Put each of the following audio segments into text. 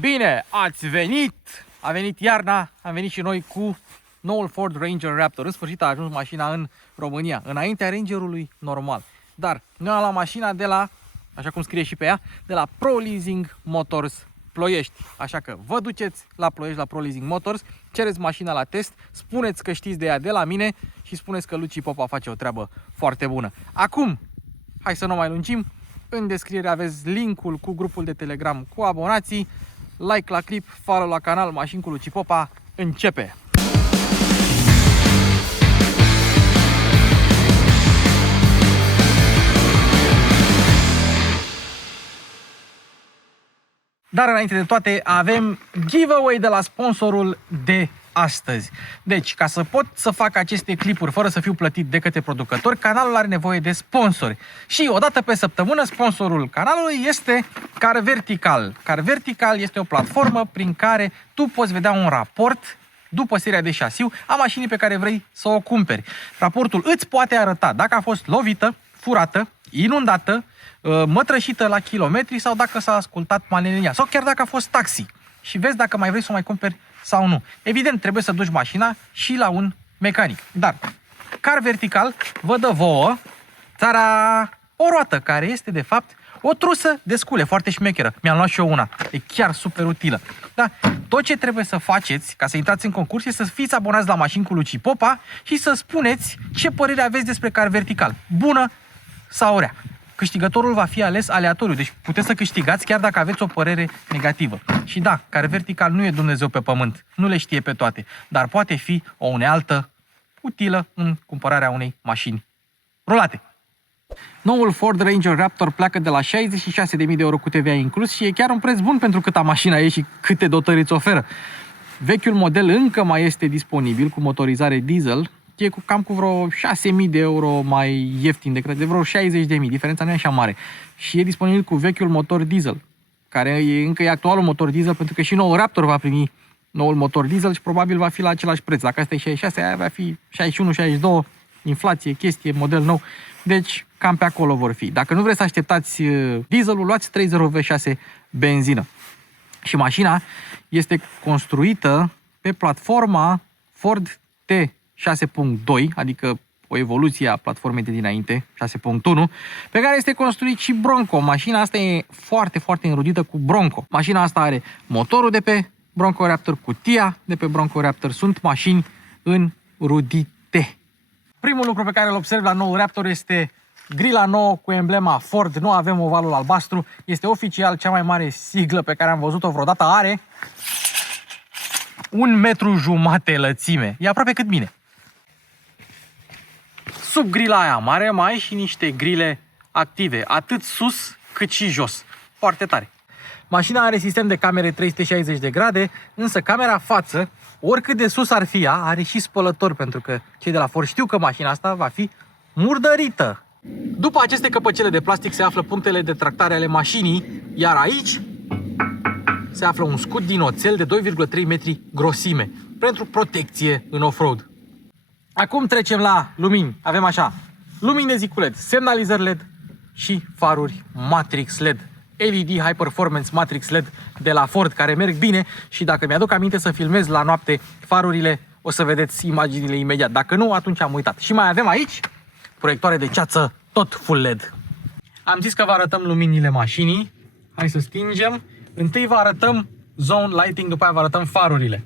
Bine, ați venit! A venit iarna, am venit și noi cu noul Ford Ranger Raptor. În sfârșit a ajuns mașina în România, înaintea Rangerului normal. Dar noi am luat mașina de la, așa cum scrie și pe ea, de la Pro Leasing Motors Ploiești. Așa că vă duceți la Ploiești, la Pro Leasing Motors, cereți mașina la test, spuneți că știți de ea de la mine și spuneți că Luci Popa face o treabă foarte bună. Acum, hai să nu mai lungim. În descriere aveți linkul cu grupul de Telegram cu abonații. Like la clip, follow la canal, Mașini cu Luci Popa, începe! Dar înainte de toate avem giveaway de la sponsorul de astăzi. Deci, ca să pot să fac aceste clipuri fără să fiu plătit de către producători, canalul are nevoie de sponsori. Și o dată pe săptămână sponsorul canalului este Car Vertical. Car Vertical este o platformă prin care tu poți vedea un raport după seria de șasiu a mașinii pe care vrei să o cumperi. Raportul îți poate arăta dacă a fost lovită, furată, inundată, mătrășită la kilometri sau dacă s-a ascultat manelenia sau chiar dacă a fost taxi. Și vezi dacă mai vrei să o mai cumperi sau nu. Evident, trebuie să duci mașina și la un mecanic. Dar Car Vertical vă dă vouă o roată care este de fapt o trusă de scule, foarte șmecheră. Mi-am luat și eu una. E chiar super utilă. Da? Tot ce trebuie să faceți ca să intrați în concurs este să fiți abonați la Mașini cu Luci Popa și să spuneți ce părere aveți despre Car Vertical. Bună sau rea. Câștigătorul va fi ales aleatoriu, deci puteți să câștigați chiar dacă aveți o părere negativă. Și da, Car Vertical nu e Dumnezeu pe pământ, nu le știe pe toate, dar poate fi o unealtă utilă în cumpărarea unei mașini rulate. Noul Ford Ranger Raptor pleacă de la 66.000 de euro cu TVA inclus și e chiar un preț bun pentru câta mașina e și câte dotări îți oferă. Vechiul model încă mai este disponibil cu motorizare diesel, e cam cu vreo 6.000 de euro mai ieftin decât de vreo 60.000, diferența nu e așa mare. Și e disponibil cu vechiul motor diesel, care încă e actualul motor diesel, pentru că și noul Raptor va primi noul motor diesel și probabil va fi la același preț. Dacă asta e 66, aia va fi 61, 62, inflație, chestie, model nou. Deci cam pe acolo vor fi. Dacă nu vreți să așteptați dieselul, luați 3.0 V6 benzină. Și mașina este construită pe platforma Ford T6.2, adică o evoluție a platformei de dinainte, 6.1, pe care este construit și Bronco. Mașina asta e foarte, foarte înrudită cu Bronco. Mașina asta are motorul de pe Bronco Raptor, cutia de pe Bronco Raptor. Sunt mașini înrudite. Primul lucru pe care îl observ la noul Raptor este grila nouă cu emblema Ford. Nu avem ovalul albastru. Este oficial cea mai mare siglă pe care am văzut-o vreodată. Are 1,5 m lățime. E aproape cât mine. Sub grila aia mare mai ai și niște grile active, atât sus cât și jos. Foarte tare. Mașina are sistem de camere 360 de grade, însă camera față, oricât de sus ar fi ea, are și spălător, pentru că cei de la Ford știu că mașina asta va fi murdărită. După aceste căpăcele de plastic se află punctele de tractare ale mașinii, iar aici se află un scut din oțel de 2,3 metri grosime, pentru protecție în off-road. Acum trecem la lumini. Avem așa, lumini de zi cu LED, semnalizări LED și faruri Matrix LED. LED High Performance Matrix LED de la Ford, care merg bine și dacă mi-aduc aminte să filmez la noapte farurile, o să vedeți imaginile imediat. Dacă nu, atunci am uitat. Și mai avem aici proiectoare de ceață, tot full LED. Am zis că vă arătăm luminile mașinii. Hai să stingem. Întâi vă arătăm zone lighting, după aia vă arătăm farurile.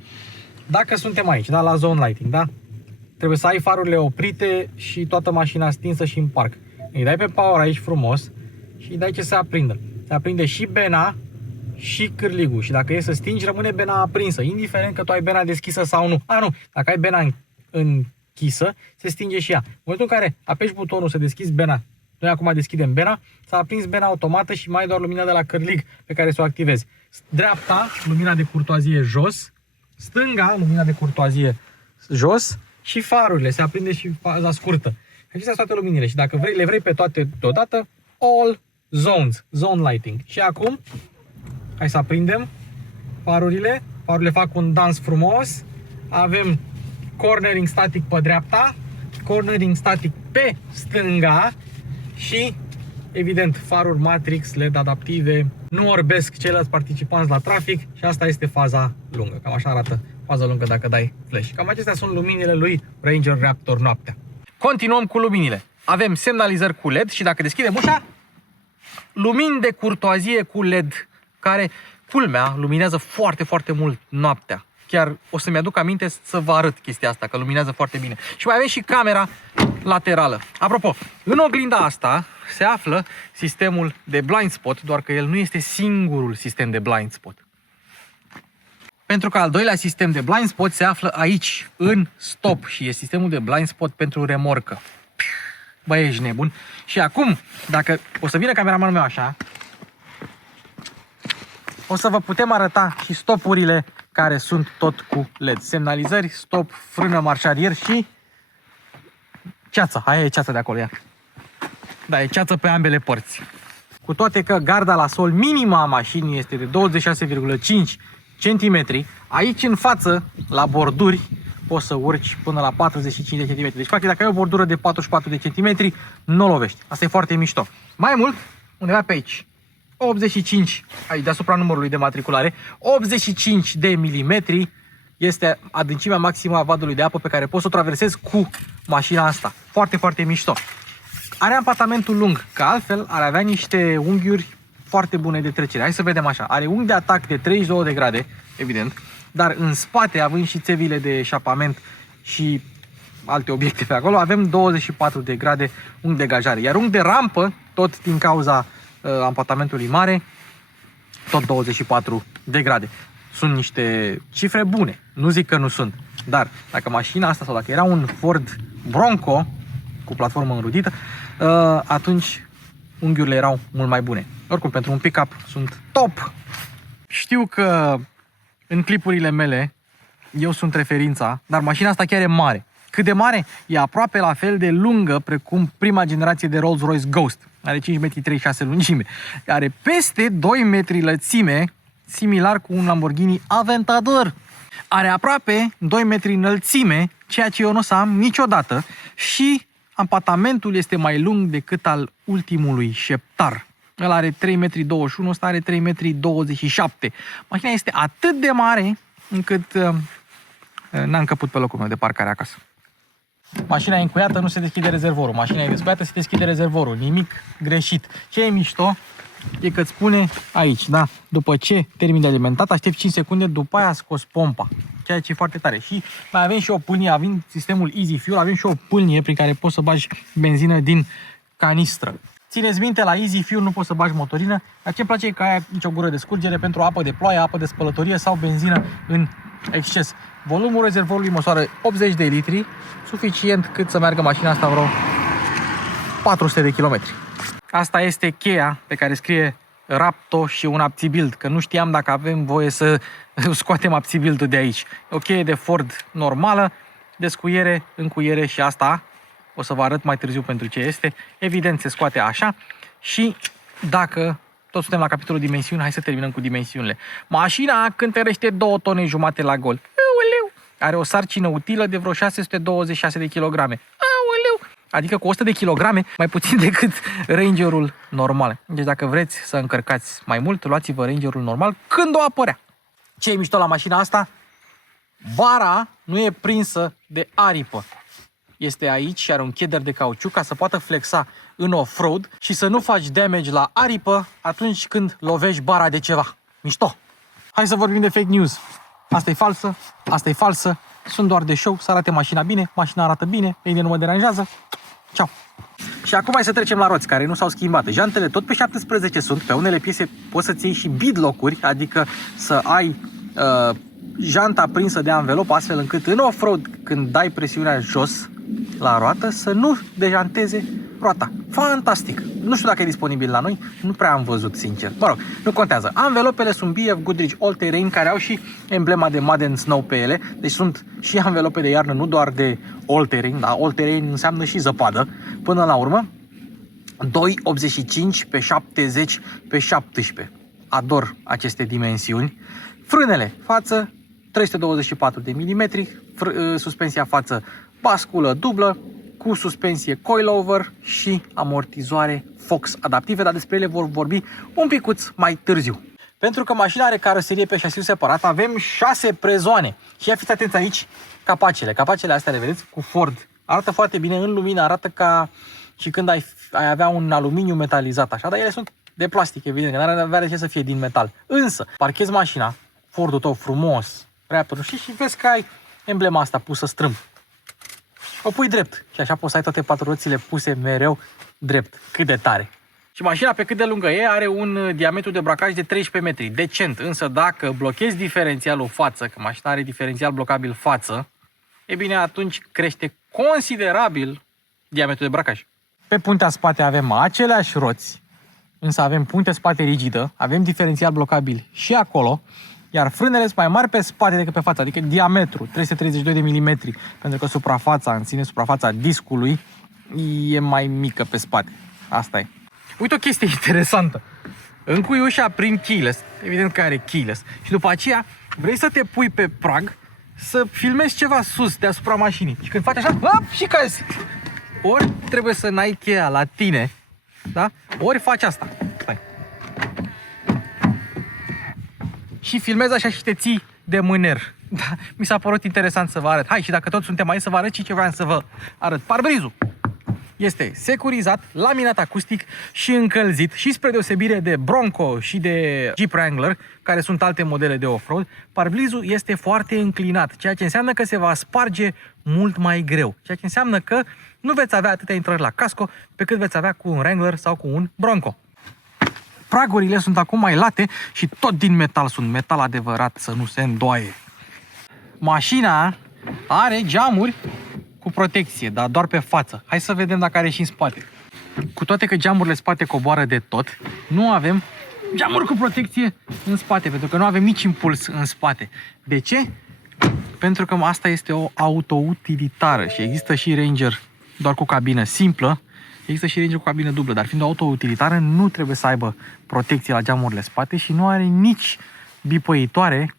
Dacă suntem aici, da, la zone lighting, da? Trebuie să ai farurile oprite și toată mașina stinsă și în parc. Îi dai pe power aici frumos și îi dai ce se aprindă. Se aprinde și bena și cârligul. Și dacă e să stingi, rămâne bena aprinsă, indiferent că tu ai bena deschisă sau nu. Nu, dacă ai bena închisă, se stinge și ea. În momentul în care apeși butonul să deschizi bena, noi acum deschidem bena, s-a aprins bena automată și mai e doar lumina de la cârlig pe care să o activezi. Dreapta, lumina de curtoazie jos, stânga, lumina de curtoazie jos și farurile, se aprinde și faza scurtă. Acestea sunt toate luminile și dacă le vrei pe toate deodată, all zones, zone lighting. Și acum, hai să aprindem farurile. Farurile fac un dans frumos. Avem cornering static pe dreapta, cornering static pe stânga și Evident, faruri Matrix, LED adaptive, nu orbesc ceilalți participanți la trafic și asta este faza lungă. Cam așa arată faza lungă dacă dai flash. Cam acestea sunt luminile lui Ranger Raptor noaptea. Continuăm cu luminile. Avem semnalizări cu LED și dacă deschidem ușa, lumini de curtoazie cu LED, care, culmea, luminează foarte, foarte mult noaptea. Chiar o să-mi aduc aminte să vă arăt chestia asta, că luminează foarte bine. Și mai avem și camera laterală. Apropo, în oglinda asta se află sistemul de blind spot, doar că el nu este singurul sistem de blind spot. Pentru că al doilea sistem de blind spot se află aici, în stop, și e sistemul de blind spot pentru remorcă. Bă, ești nebun. Și acum, dacă o să vină cameramanul meu așa, o să vă putem arăta și stopurile care sunt tot cu LED. Semnalizări, stop, frână, marșarier și ceață. Aia e ceață de acolo, ia. Da, e ceață pe ambele părți. Cu toate că garda la sol minimă a mașinii este de 26,5 cm, aici în față, la borduri, poți să urci până la 45 de cm. Deci, practic, dacă ai o bordură de 44 de cm, nu o lovești. Asta e foarte mișto. Mai mult, undeva pe aici, 85, aici deasupra numărului de matriculare, 85 de milimetri este adâncimea maximă a vadului de apă pe care poți să o traversezi cu mașina asta. Foarte, foarte mișto. Are ampatamentul lung, că altfel ar avea niște unghiuri foarte bune de trecere. Hai să vedem așa. Are unghi de atac de 32 de grade, evident, dar în spate, având și țevile de eșapament și alte obiecte pe acolo, avem 24 de grade unghi de gajare. Iar unghi de rampă, tot din cauza ampatamentului mare, tot 24 de grade. Sunt niște cifre bune, nu zic că nu sunt, dar dacă mașina asta sau dacă era un Ford Bronco cu platformă înrudită, atunci unghiurile erau mult mai bune. Oricum, pentru un pick-up sunt top. Știu că în clipurile mele eu sunt referința, dar mașina asta chiar e mare. Cât de mare? E aproape la fel de lungă precum prima generație de Rolls-Royce Ghost. Are 5,36 m lungime. Are peste 2 metri lățime, similar cu un Lamborghini Aventador. Are aproape 2 metri înălțime, ceea ce eu nu o să am niciodată, și ampatamentul este mai lung decât al ultimului Sheptar. El are 3,21 m, ăsta are 3,27 m. Mașina este atât de mare încât n-am căput pe locul meu de parcare acasă. Mașina e încuiată, nu se deschide rezervorul. Mașina e descuiată, se deschide rezervorul. Nimic greșit. Ce e mișto e că îți spune aici, da? După ce termin de alimentat, aștept 5 secunde, după aia scos pompa. Ceea ce e foarte tare. Și mai avem și o pâlnie, avem sistemul Easy Fuel, avem și o pâlnie prin care poți să bagi benzină din canistră. Țineți minte, la Easy Fuel nu poți să bagi motorină, dar ce-mi place e că ai nicio gură de scurgere pentru apă de ploaie, apă de spălătorie sau benzină în exces. Volumul rezervorului măsoară 80 de litri, suficient cât să meargă mașina asta vreo 400 de kilometri. Asta este cheia pe care scrie Rapto și un AptiBuild, că nu știam dacă avem voie să scoatem AptiBuild-ul de aici. O cheie de Ford normală, descuiere, încuiere și asta o să vă arăt mai târziu pentru ce este. Evident se scoate așa și dacă tot suntem la capitolul dimensiuni, hai să terminăm cu dimensiunile. Mașina cântărește 2 tone jumate la gol. Aoleu! Are o sarcină utilă de vreo 626 de kilograme. Aoleu! Adică cu 100 de kilograme mai puțin decât Rangerul normal. Deci dacă vreți să încărcați mai mult, luați-vă Rangerul normal când o apărea. Ce e mișto la mașina asta? Bara nu e prinsă de aripă. Este aici și are un cheder de cauciuc ca să poată flexa în off-road și să nu faci damage la aripă atunci când lovești bara de ceva. Mișto! Hai să vorbim de fake news. Asta e falsă, asta e falsă, sunt doar de show, să arate mașina bine, mașina arată bine, pe mine nu mă deranjează. Ciao! Și acum hai să trecem la roți, care nu s-au schimbat. Jantele tot pe 17 sunt, pe unele piese poți să-ți iei și bidlock-uri, adică să ai janta prinsă de anvelopă, astfel încât în off-road, când dai presiunea jos la roată, să nu dejanteze roata. Fantastic! Nu știu dacă e disponibil la noi, nu prea am văzut, sincer. Mă rog, nu contează. Anvelopele sunt BF Goodrich All Terrain, care au și emblema de Mud and Snow pe ele, deci sunt și anvelope de iarnă, nu doar de All Terrain, da? All Terrain înseamnă și zăpadă, până la urmă. 2,85 pe 70 pe 17. Ador aceste dimensiuni. Frânele față 324 de mm, suspensia față basculă dublă, cu suspensie coilover și amortizoare Fox adaptive, dar despre ele vor vorbi un picuț mai târziu. Pentru că mașina are caroserie pe șasiu separat, avem 6 prezoane. Și ia fiți atenți aici, capacele. Capacele astea le vedeți cu Ford. Arată foarte bine în lumină, arată ca și când ai avea un aluminiu metalizat așa, dar ele sunt de plastic, evident, că n-ar avea de ce să fie din metal. Însă, parchezi mașina, Fordul tău frumos, Raptor, și vezi că ai emblema asta pusă strâmb. O pui drept și așa poți să ai toate patru roțile puse mereu drept. Cât de tare! Și mașina, pe cât de lungă e, are un diametru de bracaj de 13 metri. Decent, însă dacă blochezi diferențialul față, că mașina are diferențial blocabil față, e bine, atunci crește considerabil diametrul de bracaj. Pe puntea spate avem aceleași roți, însă avem punte spate rigidă, avem diferențial blocabil și acolo, iar frânele sunt mai mari pe spate decât pe față, adică diametru 332 de milimetri, pentru că suprafața, în sine, suprafața discului e mai mică pe spate. Asta e. Uite o chestie interesantă. Încui ușa prin keyless, evident că are keyless, și după aceea vrei să te pui pe prag să filmezi ceva sus deasupra mașinii. Și când faci așa, hop, și cazi. Ori trebuie să n-ai cheia la tine, da? Ori faci asta. Stai. Și filmezi așa și te ții de mâner. Da, mi s-a părut interesant să vă arăt. Hai, și dacă toți suntem aici, să vă arăt și ce vreau să vă arăt. Parbrizul este securizat, laminat acustic și încălzit, și spre deosebire de Bronco și de Jeep Wrangler, care sunt alte modele de off-road, parbrizul este foarte înclinat, ceea ce înseamnă că se va sparge mult mai greu, ceea ce înseamnă că nu veți avea atâtea intrări la casco pe cât veți avea cu un Wrangler sau cu un Bronco. Pragurile sunt acum mai late și tot din metal, sunt metal adevărat, să nu se îndoaie. Mașina are geamuri cu protecție, dar doar pe față. Hai să vedem dacă are și în spate. Cu toate că geamurile spate coboară de tot, nu avem geamuri cu protecție în spate, pentru că nu avem nici impuls în spate. De ce? Pentru că asta este o auto-utilitară și există și Ranger doar cu cabină simplă, există și Ranger cu cabină dublă, dar fiind o auto-utilitară nu trebuie să aibă protecție la geamurile spate și nu are nici bipăitoare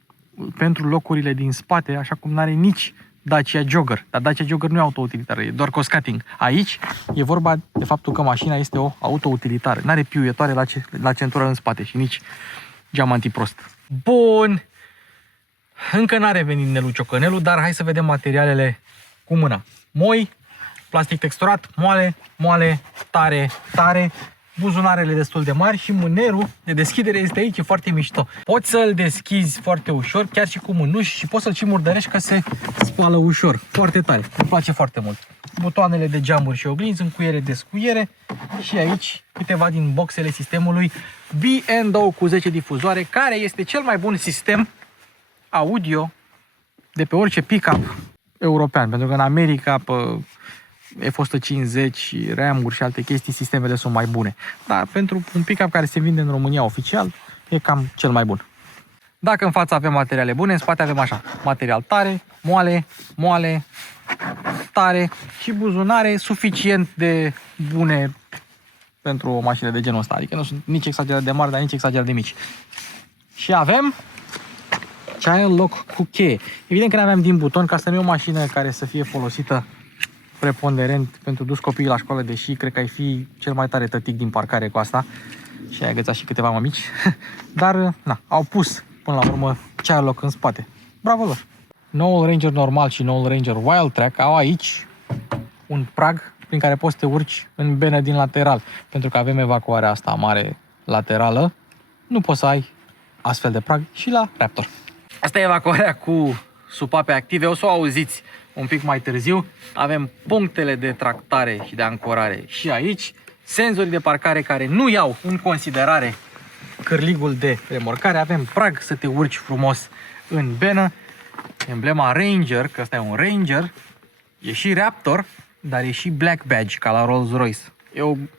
pentru locurile din spate, așa cum nu are nici Dacia Jogger. Dar Dacia Jogger nu e auto-utilitară, e doar cost-cutting. Aici e vorba de faptul că mașina este o auto-utilitară. Nu are piuietoare la centură în spate și nici geam antiprost. Bun! Încă n-a revenit Nelu Ciocănelu, dar hai să vedem materialele cu mâna. Moi, plastic texturat, moale, moale, tare, tare. Buzunarele destul de mari și mânerul de deschidere este aici, e foarte mișto. Poți să-l deschizi foarte ușor, chiar și cu mânuși, și poți să-l și murdărești că se spală ușor. Foarte tare, îmi place foarte mult. Butoanele de geamuri și oglinzi, încuiere, descuiere și aici câteva din boxele sistemului BN2 cu 10 difuzoare, care este cel mai bun sistem audio de pe orice pick-up european, pentru că în America, pe F-150 și Ram-uri și alte chestii, sistemele sunt mai bune. Dar pentru un pick-up care se vinde în România oficial, e cam cel mai bun. Dacă în față avem materiale bune, în spate avem așa, material tare, moale, moale, tare și buzunare suficient de bune pentru o mașină de genul ăsta. Adică nu sunt nici exagerat de mari, dar nici exagerat de mici. Și avem child lock cu cheie. Evident că nu aveam din buton, ca să nu e o mașină care să fie folosită preponderent pentru dus copiii la școală, deși cred că ai fi cel mai tare tătic din parcare cu asta și ai agățat și câteva mămici. Dar, na, au pus până la urmă child lock în spate. Bravo lor! Noul Ranger normal și noul Ranger Wildtrak au aici un prag prin care poți să te urci în benă din lateral. Pentru că avem evacuarea asta mare laterală, nu poți să ai astfel de prag și la Raptor. Asta e evacuarea cu supape active, o să o auziți un pic mai târziu. Avem punctele de tractare și de ancorare și aici, senzorii de parcare care nu iau în considerare cârligul de remorcare, avem prag să te urci frumos în benă, emblema Ranger, că ăsta e un Ranger, e și Raptor, dar e și Black Badge, ca la Rolls-Royce.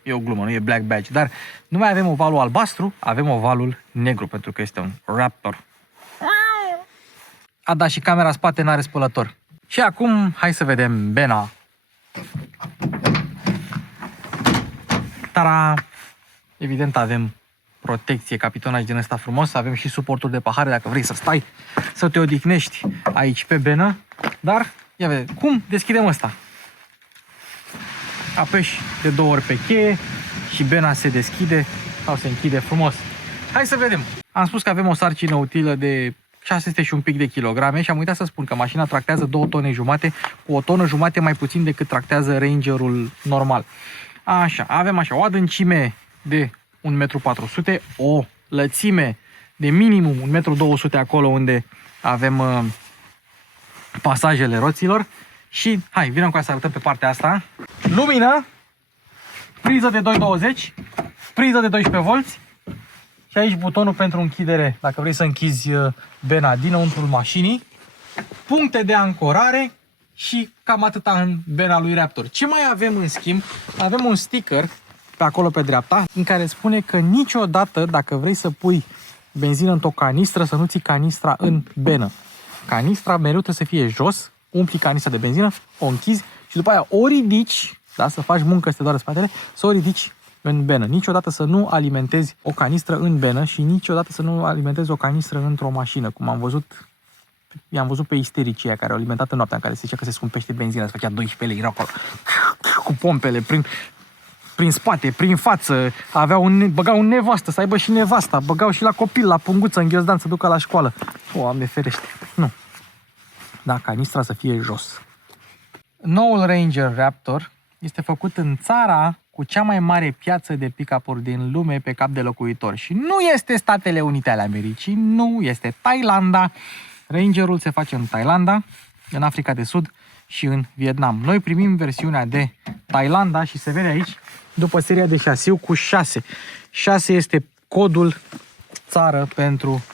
E o glumă, nu e Black Badge, dar nu mai avem ovalul albastru, avem ovalul negru, pentru că este un Raptor. A, da, și camera spate n-are spălător. Și acum, hai să vedem bena. Tara! Evident avem protecție, capitonaj din ăsta frumos, avem și suporturi de pahare dacă vrei să stai, să te odihnești aici pe benă. Dar, ia vede, cum deschidem ăsta? Apeși de 2 ori pe cheie și bena se deschide sau se închide frumos. Hai să vedem. Am spus că avem o sarcină utilă de 600 și un pic de kilograme și am uitat să spun că mașina tractează 2 tone jumate, cu 1 tonă jumate mai puțin decât tractează Rangerul normal. Așa, avem așa o adâncime de 1,4 m, o lățime de minimum 1,2 m acolo unde avem pasajele roților și hai, vină cu să arătăm pe partea asta. Lumină, priză de 220, priză de 12V și aici butonul pentru închidere, dacă vrei să închizi bena dinăuntrul mașinii, puncte de ancorare și cam atâta în bena lui Raptor. Ce mai avem în schimb? Avem un sticker pe acolo pe dreapta în care spune că niciodată dacă vrei să pui benzină într-o canistră, să nu ții canistra în benă. Canistra mereu trebuie să fie jos, umpli canistra de benzină, o închizi și după aia o ridici, da, să faci muncă să te doară spatele, să o ridici în benă. Niciodată să nu alimentezi o canistră în benă și niciodată să nu alimentezi o canistră într-o mașină, cum am văzut. I-am văzut pe istericii aia care au alimentat în noaptea în care se zicea că se scumpește benzina, se făcea 12 lei, erau acolo cu pompele prin spate, prin față, băgau un nevastă, să aibă și nevasta, băgau și la copil, la punguță, în ghiozdan să ducă la școală. Doamne ferește, nu. Da, canistra să fie jos. Noul Ranger Raptor este făcut în țara cu cea mai mare piață de pick-up-uri din lume pe cap de locuitor. Și nu este Statele Unite ale Americii, nu este Thailanda. Rangerul se face în Thailanda, în Africa de Sud și în Vietnam. Noi primim versiunea de Thailanda și se vede aici, după seria de șasiu cu 6. 6 este codul țară pentru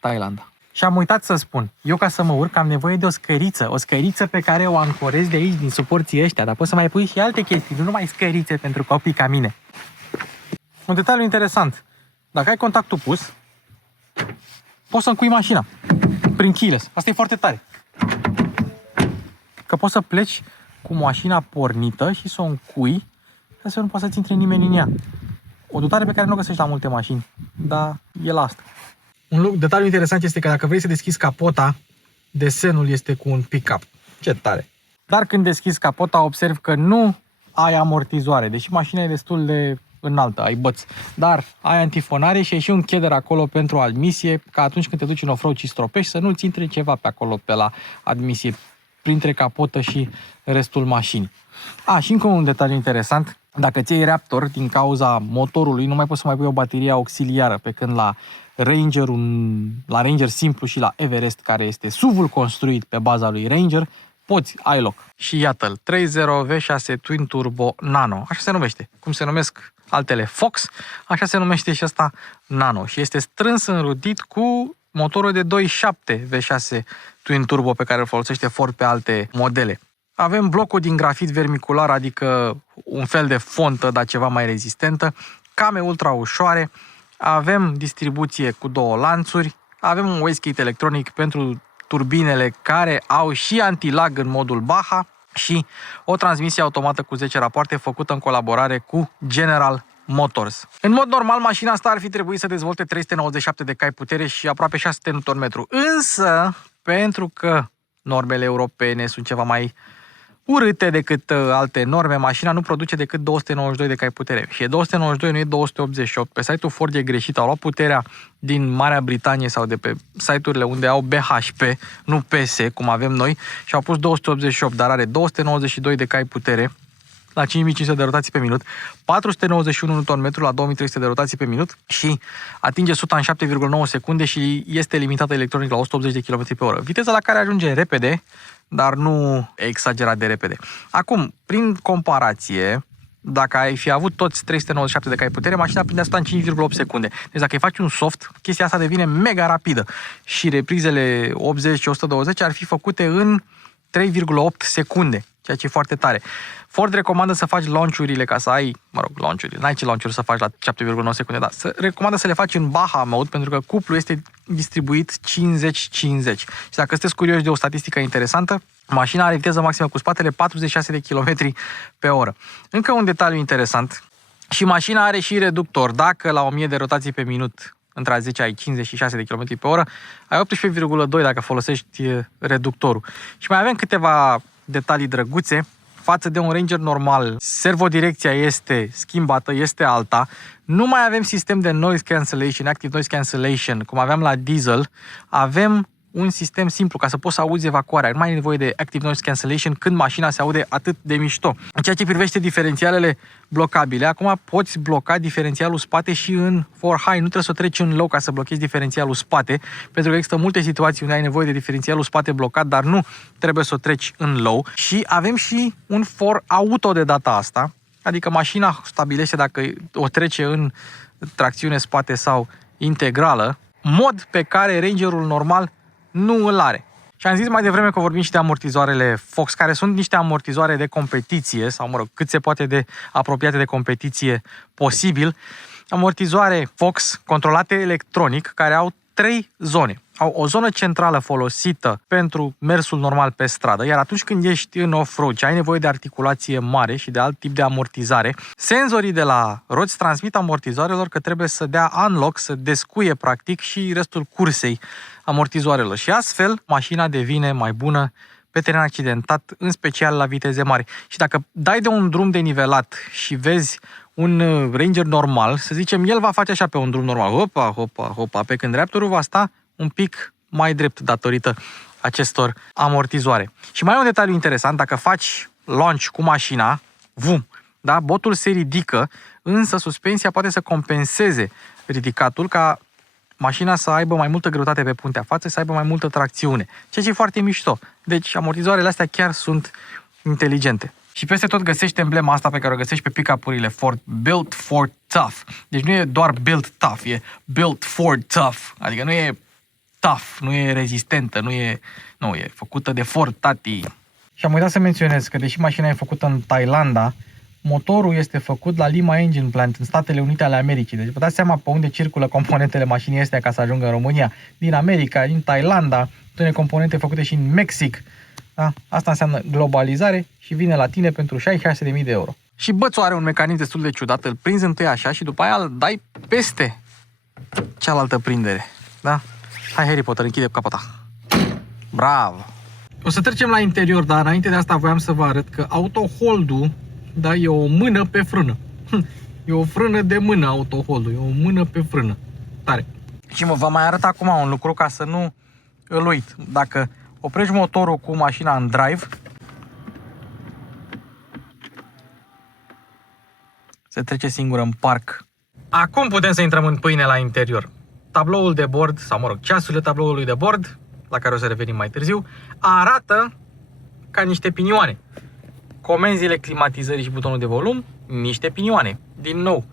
Thailanda. Și am uitat să spun, eu ca să mă urc am nevoie de o scăriță pe care o ancorez de aici, din suporții ăștia, dar poți să mai pui și alte chestii, nu numai scărițe pentru copii ca mine. Un detaliu interesant, dacă ai contactul pus, poți să încui mașina prin keyless. Asta e foarte tare. Că poți să pleci cu mașina pornită și să o încui, ca să nu poate să-ți intre nimeni în ea. O dotare pe care nu o găsești la multe mașini, dar e la asta. Un detaliu interesant este că dacă vrei să deschizi capota, desenul este cu un pick-up. Ce tare! Dar când deschizi capota, observ că nu ai amortizoare, deși mașina e destul de înaltă, ai băț. Dar ai antifonare și ai și un cheder acolo pentru admisie, ca atunci când te duci în off-road și stropești, să nu-ți intre ceva pe acolo, pe la admisie, printre capotă și restul mașinii. Și încă un detaliu interesant. Dacă ți iei Raptor, din cauza motorului, nu mai poți să mai pui o baterie auxiliară, pe când la Ranger simplu și la Everest, care este SUV-ul construit pe baza lui Ranger, ai loc. Și iată-l, 3.0 V6 Twin Turbo Nano, așa se numește. Cum se numesc altele Fox, așa se numește și ăsta Nano. Și este strâns înrudit cu motorul de 2.7 V6 Twin Turbo pe care îl folosește Ford pe alte modele. Avem blocul din grafit vermicular, adică un fel de fontă, dar ceva mai rezistentă, came ultra ușoare, avem distribuție cu 2 lanțuri, avem un wastegate electronic pentru turbinele care au și anti-lag în modul Baja și o transmisie automată cu 10 rapoarte făcută în colaborare cu General Motors. În mod normal, mașina asta ar fi trebuit să dezvolte 397 de cai putere și aproape 600 Nm. Însă, pentru că normele europene sunt ceva mai urâte decât alte norme, mașina nu produce decât 292 de cai putere. Și e 292, nu e 288. Pe site-ul Ford e greșit. Au luat puterea din Marea Britanie sau de pe site-urile unde au BHP, nu PS, cum avem noi, și au pus 288, dar are 292 de cai putere la 5500 de rotații pe minut, 491 Nm la 2300 de rotații pe minut și atinge 100 în 7,9 secunde și este limitată electronic la 180 de km pe oră. Viteza la care ajunge repede, dar nu exagerat de repede. Acum, prin comparație, dacă ai fi avut toți 397 de cai putere, mașina prinde asta în 5,8 secunde. Deci dacă îi faci un soft, chestia asta devine mega rapidă și reprizele 80 și 120 ar fi făcute în 3,8 secunde, ceea ce e foarte tare. Ford recomandă să faci launch-urile ca să ai, launch-uri, n-ai ce launch-uri să faci la 7,9 secunde, dar recomandă să le faci în Baja mode, pentru că cuplul este distribuit 50-50. Și dacă sunteți curioși de o statistică interesantă, mașina are viteză maximă cu spatele 46 de km pe oră. Încă un detaliu interesant, și mașina are și reductor. Dacă la 1000 de rotații pe minut între a 10 ai 56 de km pe oră, ai 18,2 dacă folosești reductorul. Și mai avem câteva detalii drăguțe. față de un Ranger normal, servodirecția este schimbată, este alta. Nu mai avem sistem de noise cancellation, active noise cancellation, cum aveam la diesel. Avem un sistem simplu ca să poți să auzi evacuarea. Nu mai ai nevoie de active noise cancellation când mașina se aude atât de mișto. În ceea ce privește diferențialele blocabile, acum poți bloca diferențialul spate și în for high. Nu trebuie să o treci în low ca să blochezi diferențialul spate, pentru că există multe situații unde ai nevoie de diferențialul spate blocat, dar nu trebuie să o treci în low. Și avem și un for auto de data asta, adică mașina stabilește dacă o trece în tracțiune spate sau integrală, mod pe care Rangerul normal nu îl are. Și am zis mai devreme că vorbim și de amortizoarele Fox, care sunt niște amortizoare de competiție, sau mă rog, cât se poate de apropiate de competiție posibil. Amortizoare Fox controlate electronic, care au 3 zone. Au o zonă centrală folosită pentru mersul normal pe stradă, iar atunci când ești în off-road și ai nevoie de articulație mare și de alt tip de amortizare, senzorii de la roți transmit amortizoarelor că trebuie să dea unlock, să descuie practic și restul cursei amortizoarelor. Și astfel mașina devine mai bună pe teren accidentat, în special la viteze mari. Și dacă dai de un drum denivelat și vezi un Ranger normal, să zicem, el va face așa pe un drum normal, hopa, hopa, hopa, pe când Raptorul va sta un pic mai drept datorită acestor amortizoare. Și mai e un detaliu interesant, dacă faci launch cu mașina, vum, da, botul se ridică, însă suspensia poate să compenseze ridicatul ca mașina să aibă mai multă greutate pe puntea față, să aibă mai multă tracțiune, ceea ce e foarte mișto. Deci amortizoarele astea chiar sunt inteligente. Și peste tot găsești emblema asta pe care o găsești pe pick-up-urile Ford, Built for Tough. Deci nu e doar Built Tough, e Built for Tough. Adică nu e tough, nu e rezistentă, nu e făcută de Ford, tati. Și am uitat să menționez că deși mașina e făcută în Thailanda, motorul este făcut la Lima Engine Plant în Statele Unite ale Americii. Deci vă dați seama pe unde circulă componentele mașinii astea ca să ajungă în România. Din America, din Thailanda, toate componente făcute și în Mexic. Da? Asta înseamnă globalizare și vine la tine pentru 66.000 de euro. Și bățul are un mecanism destul de ciudat, îl prinzi întâi așa și după aia îl dai peste cealaltă prindere. Da? Hai, Harry Potter, închide capota. Bravo! O să trecem la interior, dar înainte de asta voiam să vă arăt că auto-hold-ul, da, e o mână pe frână. E o frână de mână auto-hold-ul, e o mână pe frână. Tare! Și vă mai arăt acum un lucru ca să nu îl uit. Dacă oprești motorul cu mașina în drive, se trece singură în parc. Acum putem să intrăm în pâine la interior. Tabloul de bord, sau mă rog, ceasurile tabloului de bord, la care o să revenim mai târziu, arată ca niște pinioane. Comenzile climatizării și butonul de volum, niște pinioane. Din nou,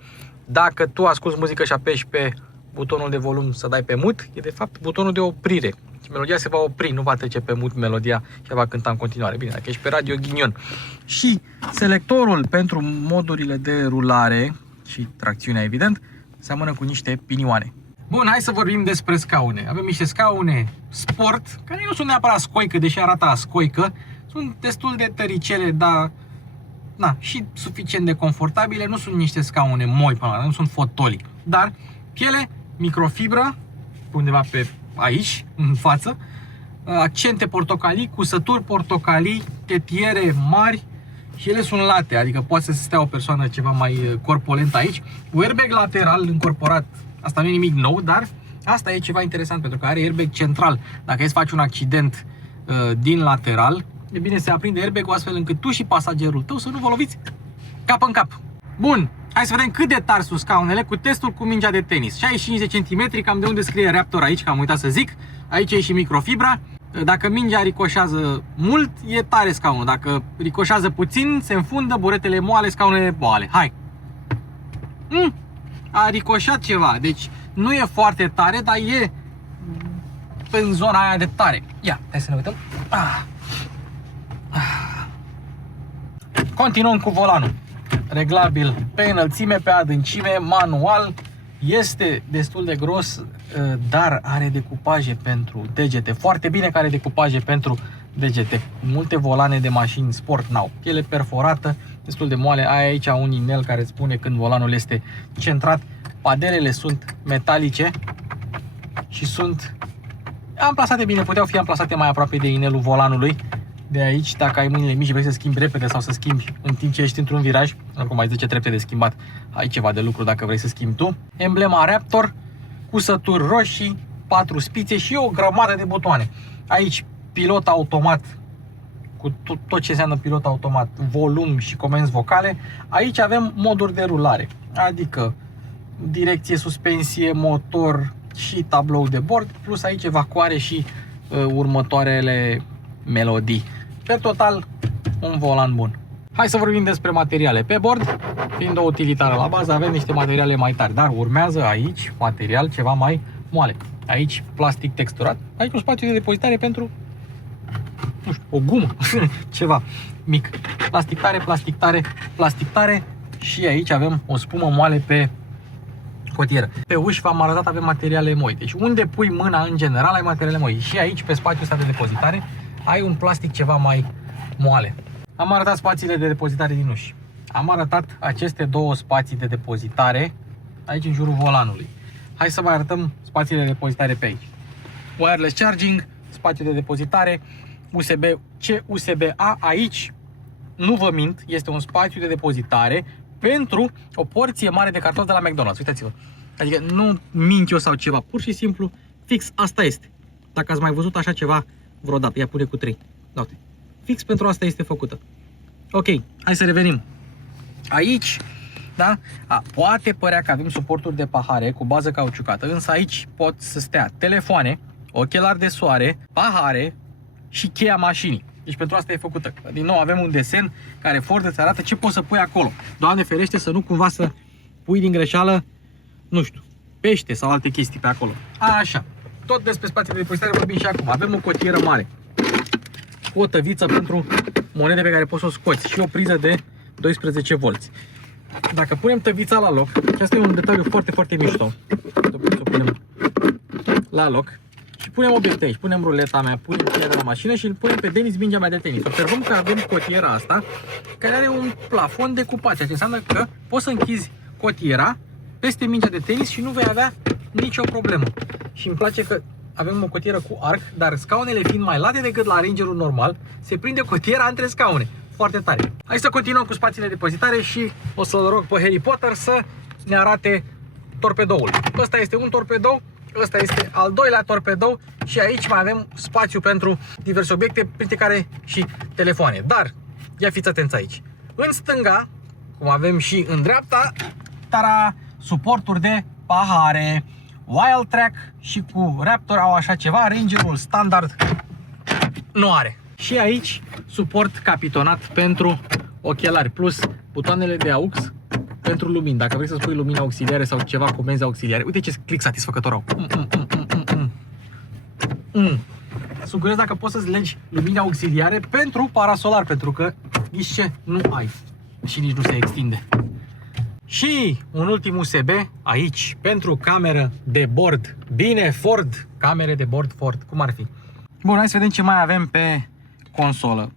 dacă tu asculti muzică și apeși pe butonul de volum să dai pe mute, e de fapt butonul de oprire. Și melodia se va opri, nu va trece pe mute melodia și va cânta în continuare. Bine, dacă ești pe radio, ghinion. Și selectorul pentru modurile de rulare și tracțiunea, evident, seamănă cu niște pinioane. Bun, hai să vorbim despre scaune. Avem niște scaune sport, care nu sunt neapărat scoică, deși arată a scoică. Sunt destul de tăricele, dar și suficient de confortabile. Nu sunt niște scaune moi până la urmă, nu sunt fotolic. Dar piele, microfibră, undeva pe aici, în față, accente portocalii, cusături portocalii, tetiere mari și ele sunt late, adică poate să stea o persoană ceva mai corpulentă aici. Airbag lateral încorporat, asta nu e nimic nou, dar asta e ceva interesant pentru că are airbag central. Dacă îți faci un accident din lateral, e bine se aprinde airbag-ul astfel încât tu și pasagerul tău să nu vă loviți cap în cap. Bun, hai să vedem cât de tari sunt scaunele cu testul cu mingea de tenis. 65 de centimetri, cam de unde scrie Raptor aici, că am uitat să zic. Aici e și microfibra. Dacă mingea ricoșează mult, e tare scaunul. Dacă ricoșează puțin, se înfundă, buretele moale, scaunele moale. Hai! A ricoșat ceva, deci nu e foarte tare, dar e în zona aia de tare. Ia, hai să ne uităm. Continuăm cu volanul. Reglabil pe înălțime, pe adâncime, manual. Este destul de gros, dar are decupaje pentru degete. Foarte bine că are decupaje pentru degete. Multe volane de mașini sport n-au. Piele perforată, destul de moale. Ai aici un inel care spune când volanul este centrat. Padelele sunt metalice și sunt amplasate bine. Puteau fi amplasate mai aproape de inelul volanului, de aici, dacă ai mâinile mici și vrei să schimbi repede sau să schimbi în timp ce ești într-un viraj, oricum ai 10 trepte de schimbat, ai ceva de lucru dacă vrei să schimbi tu. Emblema Raptor, cusături roșii, 4 spițe și o grămadă de butoane. Aici pilot automat, cu tot ce înseamnă pilot automat, volum și comenzi vocale. Aici avem moduri de rulare, adică direcție, suspensie, motor și tablou de bord, plus aici evacuare și următoarele melodii. Pe total, un volan bun. Hai să vorbim despre materiale. Pe bord, fiind o utilitară la bază, avem niște materiale mai tari, dar urmează aici material ceva mai moale. Aici plastic texturat, aici un spațiu de depozitare pentru, nu știu, o gumă, ceva mic. Plastic tare, plastic tare, plastic tare și aici avem o spumă moale pe cotieră. Pe uși v-am arătat, avem materiale moi. Deci unde pui mâna în general ai materiale moi. Și aici pe spațiul ăsta de depozitare ai un plastic ceva mai moale. Am arătat spațiile de depozitare din uși. Am arătat aceste două spații de depozitare aici în jurul volanului. Hai să mai arătăm spațiile de depozitare pe aici. Wireless charging, spațiu de depozitare, USB-C, USB-A. Aici, nu vă mint, este un spațiu de depozitare pentru o porție mare de cartofi de la McDonald's. Uitați-vă. Adică nu mint eu sau ceva, pur și simplu fix asta este. Dacă ați mai văzut așa ceva vreodată, ia pune cu 3. Uite. Fix pentru asta este făcută. Ok, hai să revenim. Aici, da? Poate părea că avem suporturi de pahare cu bază cauciucată, însă aici pot să stea telefoane, ochelari de soare, pahare și cheia mașinii. Deci pentru asta e făcută. Din nou avem un desen care Ford îți arată ce poți să pui acolo. Doamne ferește să nu cumva să pui din greșeală, nu știu, pește sau alte chestii pe acolo. Așa. Tot despre spațiul de depozitare vorbim și acum. Avem o cotieră mare cu o tăviță pentru monede pe care poți să o scoți și o priză de 12 V. Dacă punem tăvița la loc, și asta e un detaliu foarte, foarte mișto, să o punem la loc și punem obiecte aici, punem ruleta mea, punem cheia de la mașină și îl punem pe Denis, mingea mea de tenis. Observăm că avem cotiera asta care are un plafon decupat, ceea ce înseamnă că poți să închizi cotiera peste mingea de tenis și nu vei avea nicio problemă. Și îmi place că avem o cotieră cu arc, dar scaunele fiind mai late decât la Rangerul normal, se prinde cotiera între scaune. Foarte tare. Hai să continuăm cu spațiile de depozitare și o să-l rog pe Harry Potter să ne arate torpedoul. Ăsta este un torpedou, ăsta este al doilea torpedou și aici mai avem spațiu pentru diverse obiecte, printre care și telefoane. Dar, ia fiți atenți aici. În stânga, cum avem și în dreapta, tara, suporturi de pahare. Wild Track și cu Raptor au așa ceva, Rangerul standard nu are. Și aici suport capitonat pentru ochelari, plus butoanele de AUX pentru lumini. Dacă vrei să spui lumini auxiliare sau ceva comenzi auxiliare. Uite ce click satisfăcător au. Sunt curios dacă poți să-ți legi lumini auxiliare pentru parasolar, pentru că nici ce nu ai și nici nu se extinde. Și un ultim USB aici pentru cameră de bord. Bine, Ford, camere de bord Ford, cum ar fi. Bun, hai să vedem ce mai avem pe consolă.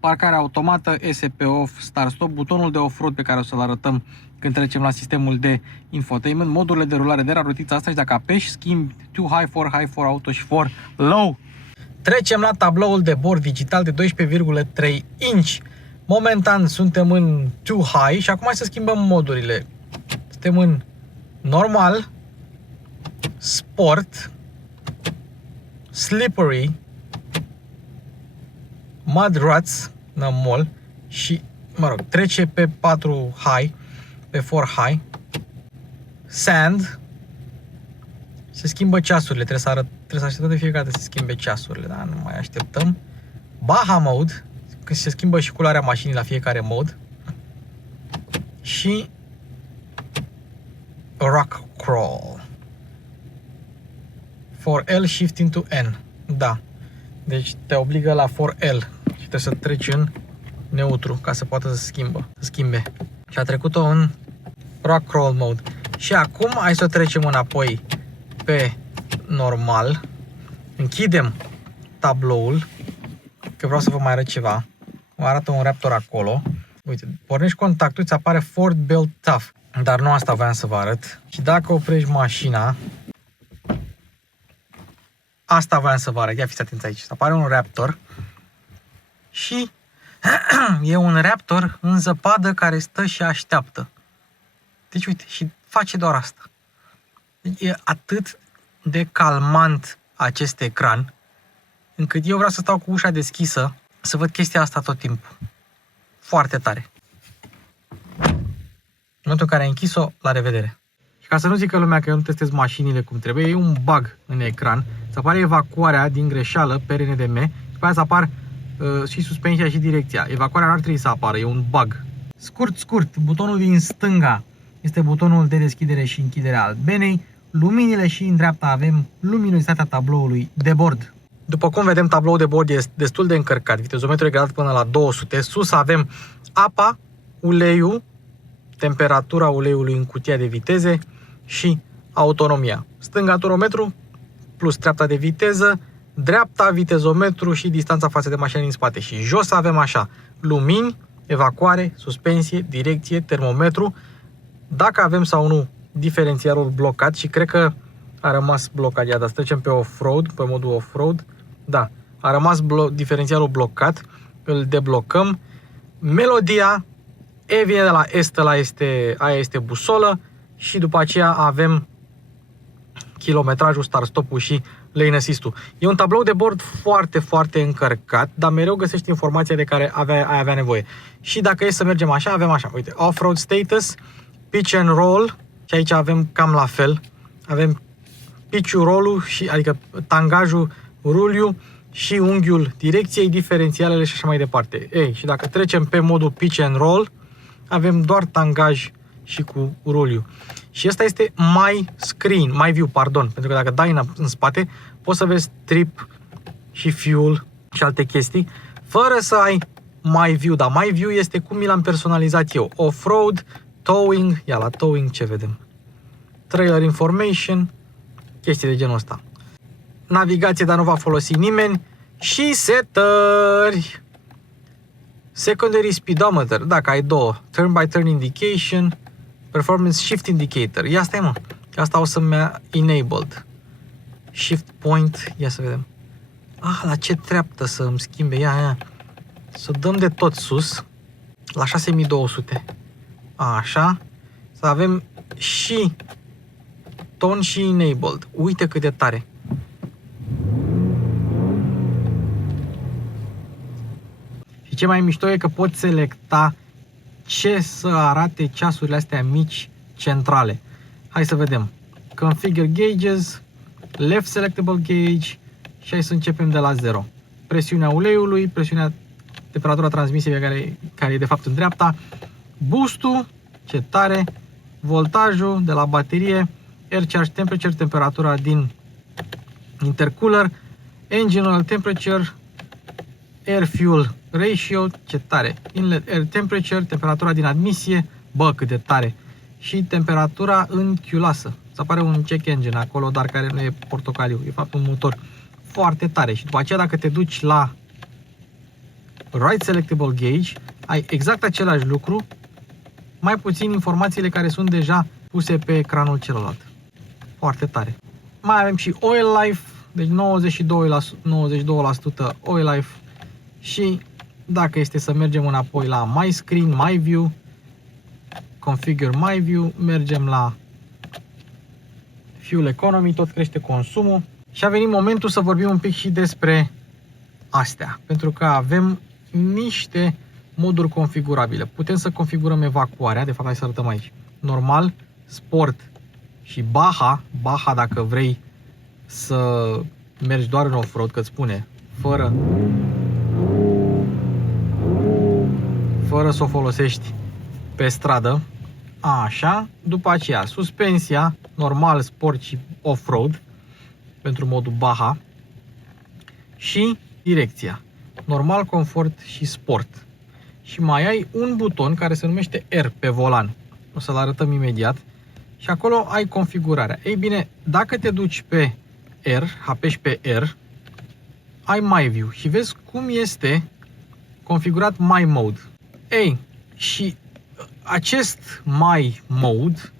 Parcare automată, ESP off, start stop, butonul de off-road pe care o să-l arătăm când trecem la sistemul de infotainment, modurile de rulare de la rotița asta și dacă apeși, schimbi 2 high, 4 auto și 4 low. Trecem la tabloul de bord digital de 12,3 inch. Momentan suntem în 2 high și acum hai să schimbăm modurile. Suntem în normal, sport, slippery, mud ruts, mall și, mă rog, trece pe 4 high, pe 4 high, sand. Se schimbă ceasurile, trebuie să așteptăm de fiecare dată să se schimbe ceasurile, da? Nu mai așteptăm. Baja mode, când se schimbă și culoarea mașinii la fiecare mod. Și rock crawl. For L shifting to N. Da. Deci te obligă la for L și trebuie să treci în neutru ca să poată să schimbe. Și a trecut-o în rock crawl mode. Și acum hai să trecem înapoi pe normal. Închidem tabloul, că vreau să vă mai arăt ceva. Mă arată un Raptor acolo. Uite, pornești contactul, îți apare Ford Belt Tough. Dar nu asta voiam să vă arăt. Și dacă oprești mașina, asta voiam să vă arăt. Ia fiți atenți aici. Apare un Raptor și e un Raptor în zăpadă care stă și așteaptă. Deci uite, și face doar asta. Deci e atât de calmant acest ecran, încât eu vreau să stau cu ușa deschisă să văd chestia asta tot timpul. Foarte tare. În momentul în care ai închis-o, la revedere. Și ca să nu zică lumea că eu nu testez mașinile cum trebuie, e un bug în ecran. Să apare evacuarea din greșeală pe RNDM și pe aia să apar și suspensia și direcția. Evacuarea nu ar trebui să apară, e un bug. Scurt, butonul din stânga este butonul de deschidere și închidere al benei. Luminile și în dreapta avem luminositatea tabloului de bord. După cum vedem, tabloul de bord este destul de încărcat, vitezometrul e gradat până la 200. Sus avem apa, uleiul, temperatura uleiului în cutia de viteze și autonomia. Stânga turometru plus treapta de viteză, dreapta vitezometru și distanța față de mașina din spate. Și jos avem așa, lumini, evacuare, suspensie, direcție, termometru, dacă avem sau nu diferențialul blocat și cred că a rămas blocat. Ia, dar să trecem pe off-road, pe modul off-road. Da, a rămas diferențialul blocat, îl deblocăm. Melodia, E vine de la est, aia este busolă și după aceea avem kilometrajul, start-stop-ul și lane assist-ul. E un tablou de bord foarte încărcat, dar mereu găsești informația de care ai avea nevoie. Și dacă e să mergem așa, avem așa, uite, off-road status, pitch and roll, și aici avem cam la fel, avem pitch-ul, roll-ul, adică tangajul, ruliu și unghiul direcției, diferențialele și așa mai departe. Ei, și dacă trecem pe modul pitch and roll, avem doar tangaj și cu ruliu. Și ăsta este my view, pentru că dacă dai în spate, poți să vezi trip și fuel și alte chestii, fără să ai my view, dar my view este cum mi l-am personalizat eu. Off-road, towing, ia la towing ce vedem? Trailer information, chestii de genul ăsta. Navigație, dar nu va folosi nimeni. Și setări. Secondary speedometer, dacă ai două. Turn by turn indication, performance shift indicator. Ia stai mă, asta o să-mi ia enabled. Shift point, ia să vedem. La ce treaptă să îmi schimbe, ia. Să dăm de tot sus, la 6200. Așa, să avem și ton și enabled. Uite cât de tare. Și ce mai mișto e că poți selecta ce să arate ceasurile astea mici centrale. Hai să vedem. Configure gauges, left selectable gauge și hai să începem de la 0. Presiunea uleiului, temperatura transmisiei care e de fapt în dreapta, boost-ul, ce tare, voltajul de la baterie, air charge temperature, temperatura din intercooler, engine oil temperature, air fuel ratio, ce tare, inlet air temperature, temperatura din admisie, bă, cât de tare, și temperatura în chiulasă. Să apare un check engine acolo, dar care nu e portocaliu, e fapt un motor foarte tare. Și după aceea dacă te duci la right selectable gauge, ai exact același lucru, mai puțin informațiile care sunt deja puse pe ecranul celălalt. Foarte tare. Mai avem și oil life, deci 92% oil life. Și dacă este să mergem înapoi la My Screen, My View, Configure My View, mergem la Fuel Economy, tot crește consumul. Și a venit momentul să vorbim un pic și despre astea, pentru că avem niște moduri configurabile. Putem să configurăm evacuarea, de fapt hai să arătăm aici. Normal, Sport și Baja dacă vrei să mergi doar în off-road, că îți spune fără să o folosești pe stradă. Așa, după aceea suspensia, normal, sport și off-road pentru modul Baja și direcția, normal, confort și sport. Și mai ai un buton care se numește R pe volan. O să-l arătăm imediat. Și acolo ai configurarea. Ei bine, dacă te duci pe R, apeși pe R, ai My View și vezi cum este configurat My Mode. Ei, și acest My Mode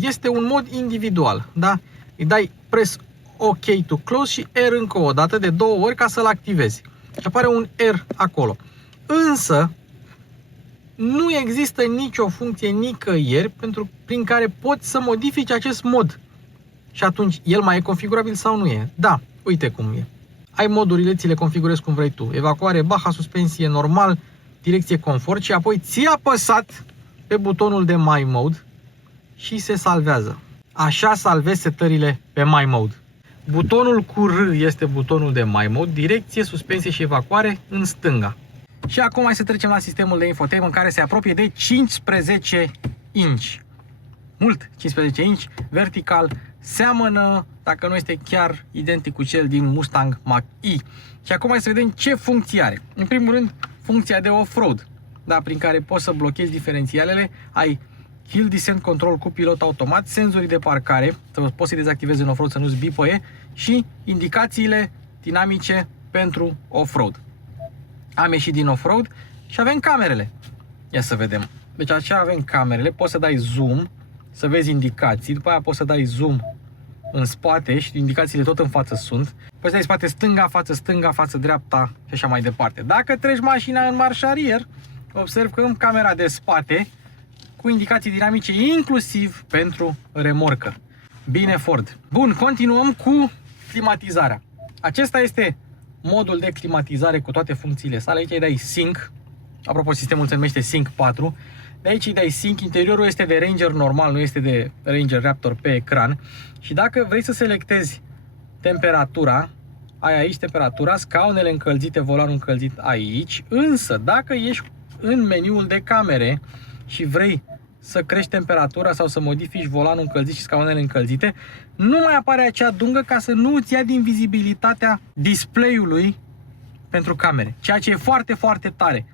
este un mod individual, da? Îi dai press OK to close și R încă o dată de 2 ori ca să-l activezi. Și apare un R acolo. însă nu există nicio funcție nicăieri prin care poți să modifici acest mod. Și atunci, el mai e configurabil sau nu e? Da, uite cum e. Ai modurile, ți le configurezi cum vrei tu. Evacuare, baha, suspensie, normal, direcție, confort și apoi ții apăsat pe butonul de My Mode și se salvează. Așa salvezi setările pe My Mode. Butonul cu R este butonul de My Mode, direcție, suspensie și evacuare în stânga. Și acum hai să trecem la sistemul de infotainment care se apropie de 15 inch. Mult, 15 inch, vertical, seamănă, dacă nu este chiar identic cu cel din Mustang Mach-E. Și acum hai să vedem ce funcții are. În primul rând, funcția de off-road, da, prin care poți să blochezi diferențialele, ai Hill Descent Control cu pilot automat, senzorii de parcare, poți să-i dezactivezi în off-road să nu-ți bipăie și indicațiile dinamice pentru off-road. Am ieșit din off-road și avem camerele. Ia să vedem. Deci așa avem camerele, poți să dai zoom, să vezi indicații, după aia poți să dai zoom în spate și indicațiile tot în față sunt. Poți să dai spate stânga, față dreapta și așa mai departe. Dacă treci mașina în marș arier, observ că în camera de spate cu indicații dinamice inclusiv pentru remorcă. Bine, Ford. Bun, continuăm cu climatizarea. Acesta este modul de climatizare cu toate funcțiile sale. Aici îi dai Sync. Apropo, sistemul se numește Sync 4. De aici îi dai Sync. Interiorul este de Ranger normal, nu este de Ranger Raptor pe ecran. Și dacă vrei să selectezi temperatura, ai aici temperatura, scaunele încălzite, volanul încălzit aici. Însă, dacă ești în meniul de camere și vrei să crești temperatura sau să modifici volanul încălzit și scaunele încălzite, nu mai apare acea dungă ca să nu îți ia din vizibilitatea display-ului pentru camere. Ceea ce e foarte, foarte tare.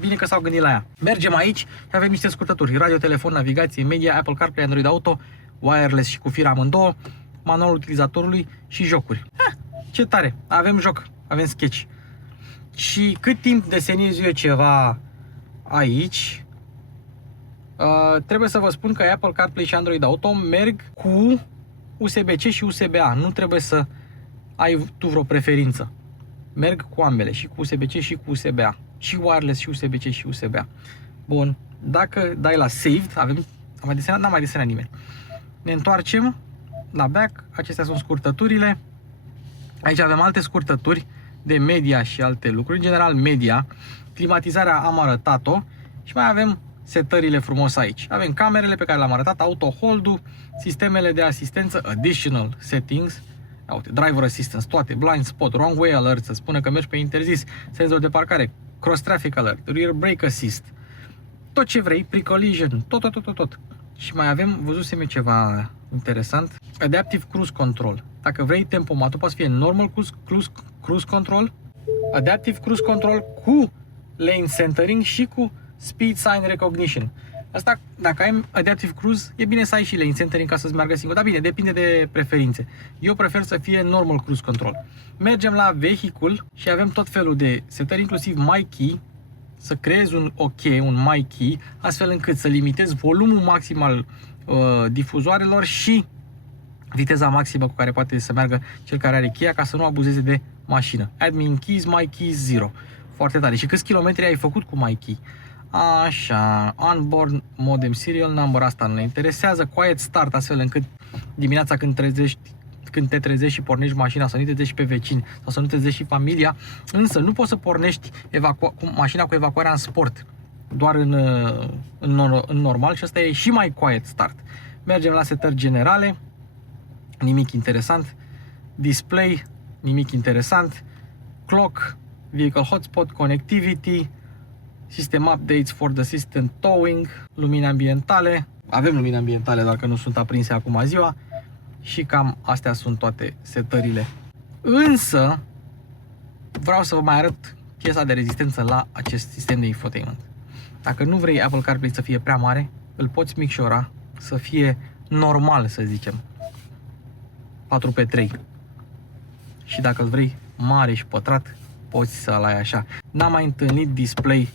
Bine că s-au gândit la ea. Mergem aici și avem niște scurtături. Radio, telefon, navigație, media, Apple CarPlay, Android Auto, wireless și cu fir amândouă, manualul utilizatorului și jocuri. Ce tare! Avem joc, avem sketch. Și cât timp desenez eu ceva aici, trebuie să vă spun că Apple CarPlay și Android Auto merg cu USB-C și USB-A. Nu trebuie să ai tu vreo preferință. Merg cu ambele, și cu USB-C și cu USB-A. Și wireless și USB-C și USB-A. Bun, dacă dai la Saved, am mai desenat? N-am mai desenat nimeni. Ne întoarcem la back, acestea sunt scurtăturile. Aici avem alte scurtături de media și alte lucruri. În general media, climatizarea am arătat-o și mai avem setările frumos aici. Avem camerele pe care le-am arătat, auto hold-ul, sistemele de asistență, additional settings, uite, driver assistance, toate, blind spot, wrong way alert, să spună că mergi pe interzis, senzor de parcare, cross traffic alert, rear brake assist, tot ce vrei, pre-collision, tot. Și mai avem, văzusem eu ceva interesant, adaptive cruise control. Dacă vrei tempomatul, poate să fie normal cruise control, adaptive cruise control cu lane centering și cu speed sign recognition. Asta, dacă ai adaptive cruise, e bine să ai și lane centering ca să-ți meargă singur. Dar bine, depinde de preferințe. Eu prefer să fie normal cruise control. Mergem la vehicul și avem tot felul de setări, inclusiv My Key, să creezi un OK, un My Key, astfel încât să limitezi volumul maxim al difuzoarelor și viteza maximă cu care poate să meargă cel care are cheia, ca să nu abuzeze de mașină. Admin keys, My Keys 0. Foarte tare. Și câți kilometri ai făcut cu My Key? Așa, onboard modem serial number, asta nu ne interesează. Quiet start, astfel încât dimineața când te trezești și pornești mașina, să nu te trezești pe vecini sau să nu te trezești și familia. Însă nu poți să pornești mașina cu evacuarea în sport, doar în normal, și asta e și mai quiet start. Mergem la setări generale, nimic interesant. Display, nimic interesant. Clock, vehicle hotspot, connectivity, system updates for the assistant towing, lumini ambientale. Avem lumini ambientale, doar că nu sunt aprinse acum ziua. Și cam astea sunt toate setările. Însă vreau să vă mai arăt piesa de rezistență la acest sistem de infotainment. Dacă nu vrei Apple CarPlay să fie prea mare, îl poți micșora să fie normal, să zicem, 4x3. Și dacă îl vrei mare și pătrat, poți să-l ai așa. N-am mai întâlnit display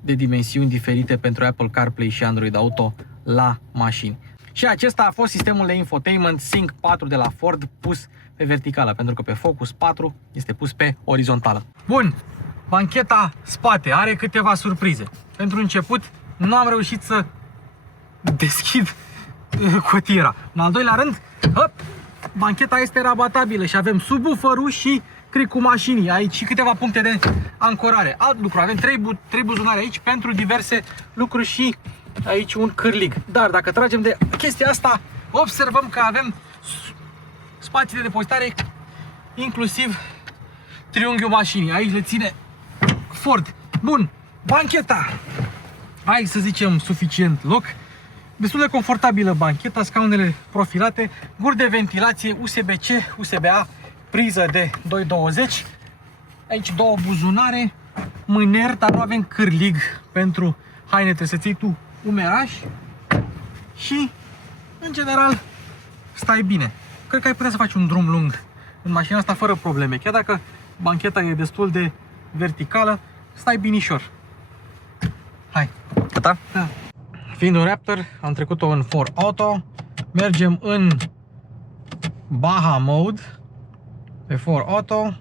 de dimensiuni diferite pentru Apple CarPlay și Android Auto la mașini. Și acesta a fost sistemul de infotainment Sync 4 de la Ford, pus pe verticală, pentru că pe Focus 4 este pus pe orizontală. Bun, Bancheta spate are câteva surprize. Pentru început, nu am reușit să deschid cotiera. În al doilea rând, bancheta este rabatabilă și avem subwoofer-ul și cricul mașinii. Aici și câteva puncte de ancorare. Alt lucru, avem trei buzunare aici pentru diverse lucruri și aici un cârlig. Dar dacă tragem de chestia asta, observăm că avem spații de depozitare, inclusiv triunghiul mașinii. Aici le ține Ford. Bun, bancheta. Hai să zicem suficient loc. Destul de confortabilă bancheta, scaunele profilate, guri de ventilație USB-C, USB-A, priză de 220. Aici două buzunare, mâner, dar nu avem cârlig pentru haine, trebuie să ții tu umeraș și, în general, stai bine. Cred că ai putea să faci un drum lung în mașina asta fără probleme. Chiar dacă bancheta e destul de verticală, stai binișor. Hai. Gata? Da. Fiind un Raptor, am trecut-o în 4 Auto. Mergem în Baja Mode. Pe 4 Auto.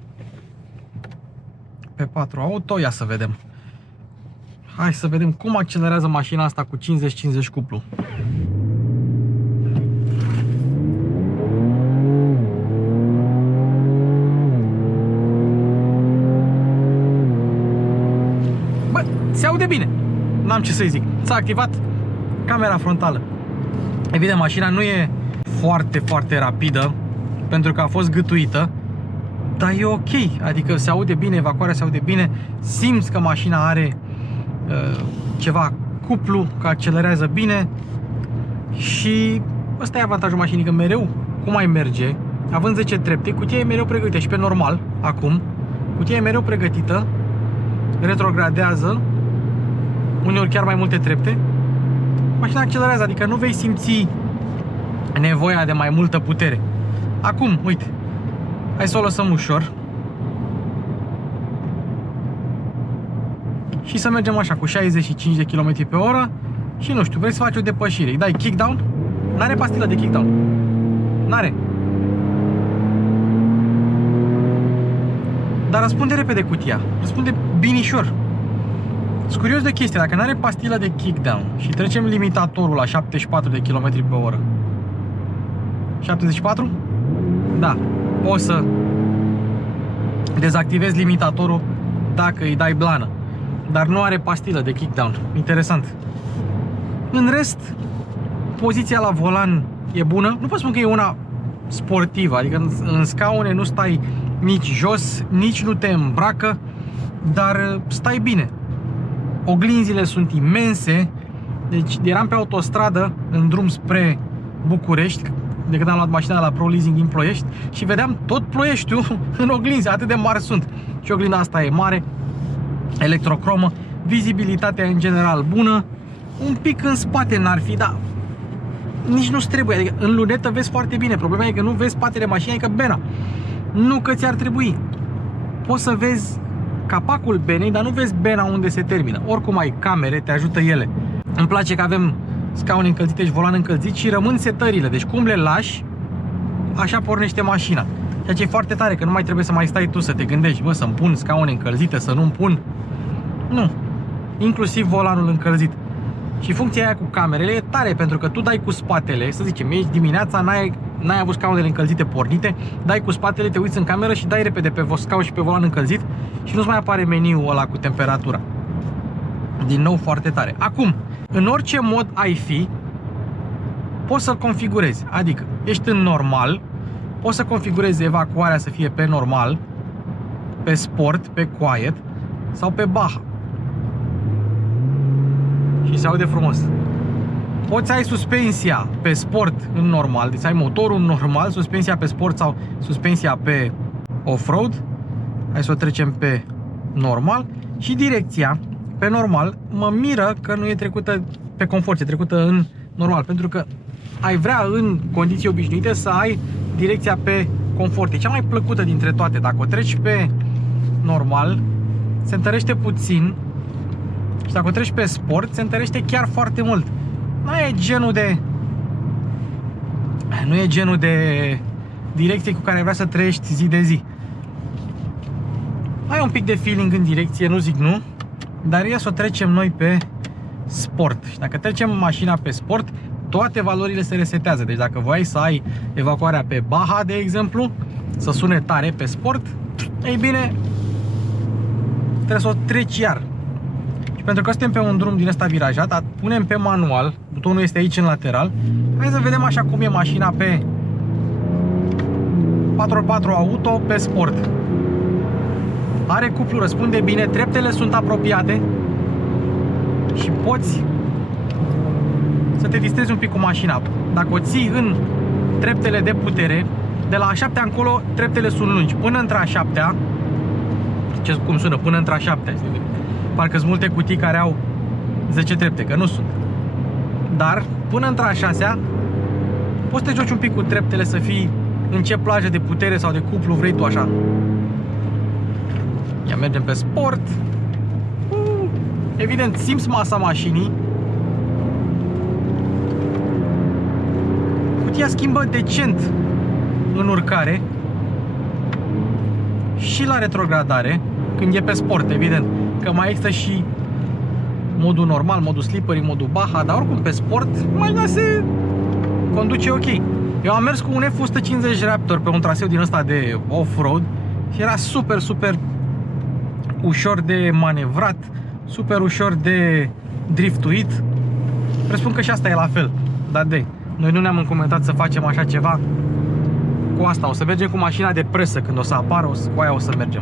Pe 4 Auto. Ia să vedem. Hai să vedem cum accelerează mașina asta cu 50-50 cuplu. Bă, se aude bine. N-am ce să-i zic. S-a activat camera frontală. Evident, mașina nu e foarte rapidă pentru că a fost gâtuită, dar e ok. Adică se aude bine, evacuarea se aude bine. Simți că mașina are ceva cuplu, că accelerează bine. Și ăsta e avantajul mașinii, că mereu, cum ai merge, având 10 trepte, cutia e mereu pregătită. Și pe normal, acum, cutia e mereu pregătită, retrogradează, uneori chiar mai multe trepte. Mașina accelerează, adică nu vei simți nevoia de mai multă putere. Acum, uite, hai să o lăsăm ușor și să mergem așa cu 65 de km pe oră și nu știu, vrei să faci o depășire, îi dai kickdown, n-are pastilă de kickdown, n-are, dar răspunde repede cutia, răspunde binișor. Sunt curios de chestia, dacă n-are pastilă de kickdown și trecem limitatorul la 74 de km pe oră. 74? Da, poți să dezactivezi limitatorul dacă îi dai blană, dar nu are pastilă de kickdown. Interesant. În rest, poziția la volan e bună. Nu pot spune că e una sportivă, adică în scaune nu stai nici jos, nici nu te îmbracă, dar stai bine. Oglinzile sunt imense. Deci eram pe autostradă în drum spre București, de când am luat mașina la Pro Leasing din Ploiești, și vedeam tot Ploieștiul în oglinzi, atât de mari sunt. Și oglinda asta e mare, electrocromă, vizibilitatea în general bună. Un pic în spate n-ar fi, dar nici nu-ți trebuie, adică în lunetă vezi foarte bine. Problema e că nu vezi spatele mașinii, adică bena. Nu că ți-ar trebui. Poți să vezi capacul benei, dar nu vezi bena unde se termină. Oricum ai camere, te ajută ele. Îmi place că avem scaune încălzite și volan încălzit și rămân setările. Deci cum le lași, așa pornește mașina. Ceea ce e foarte tare, că nu mai trebuie să mai stai tu să te gândești, bă, să-mi pun scaune încălzite, să nu-mi pun. Nu. Inclusiv volanul încălzit. Și funcția aia cu camerele e tare, pentru că tu dai cu spatele, să zicem, ești dimineața, n-ai avut scaunele încălzite pornite, dai cu spatele, te uiți în cameră și dai repede pe scaun și pe volan încălzit și nu-ți mai apare meniul ăla cu temperatura. Din nou, foarte tare. Acum, în orice mod ai fi, poți să-l configurezi. Adică, ești în normal, poți să configurezi evacuarea să fie pe normal, pe sport, pe quiet sau pe Baja. Și se aude frumos. Poți să ai suspensia pe sport în normal, deci ai motorul în normal, suspensia pe sport sau suspensia pe off-road. Hai să o trecem pe normal. Și direcția pe normal. Mă miră că nu e trecută pe confort, e trecută în normal, pentru că ai vrea în condiții obișnuite să ai direcția pe confort. E cea mai plăcută dintre toate. Dacă o treci pe normal, se întărește puțin. Și dacă o treci pe sport, se întărește chiar foarte mult. Nu e genul de direcție cu care vrea să trăiești zi de zi. Ai un pic de feeling în direcție, nu zic nu, dar ia să o trecem noi pe sport. Și dacă trecem mașina pe sport, toate valorile se resetează. Deci dacă voiai să ai evacuarea pe Baja, de exemplu, să sune tare pe sport, ei bine, trebuie să o treci iar. Și pentru că suntem pe un drum din ăsta virajat, punem pe manual, butonul este aici în lateral. Hai să vedem așa cum e mașina pe 4x4 auto pe sport. Are cuplu, răspunde bine, treptele sunt apropiate și poți să te distrezi un pic cu mașina. Dacă o ții în treptele de putere, de la a 7-a încolo treptele sunt lungi. Până între a 7-a, cum sună, până între a 7-a, parcă sunt multe cutii care au 10 trepte, că nu sunt. Dar până între a 6-a poți să te joci un pic cu treptele, să fii în ce plajă de putere sau de cuplu vrei tu așa. Ia mergem pe sport. Evident, simți masa mașinii. Cutia schimbă decent în urcare și la retrogradare, când e pe sport, evident. Că mai există și modul normal, modul slippery, modul Baja, dar oricum pe sport mașina se conduce ok. Eu am mers cu un F-150 Raptor pe un traseu din ăsta de off-road și era super, super ușor de manevrat, super ușor de driftuit. Presupun că și asta e la fel. Dar noi nu ne-am încomendat să facem așa ceva cu asta. O să mergem cu mașina de presă când o să apară, cu aia o să mergem.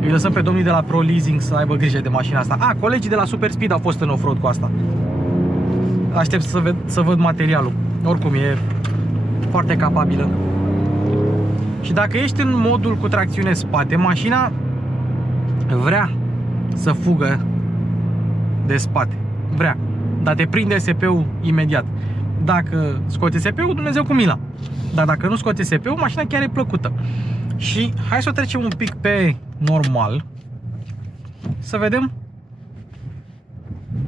Îi lăsăm pe domnii de la Pro Leasing să aibă grijă de mașina asta. Colegii de la Super Speed au fost în off-road cu asta. Aștept să văd materialul. Oricum e foarte capabilă. Și dacă ești în modul cu tracțiune spate, mașina vrea să fugă de spate. Vrea. Dar te prinde SP-ul imediat. Dacă scoate SP-ul, Dumnezeu cu mila. Dar dacă nu scoate SP-ul, mașina chiar e plăcută. Și hai să o trecem un pic pe normal, să vedem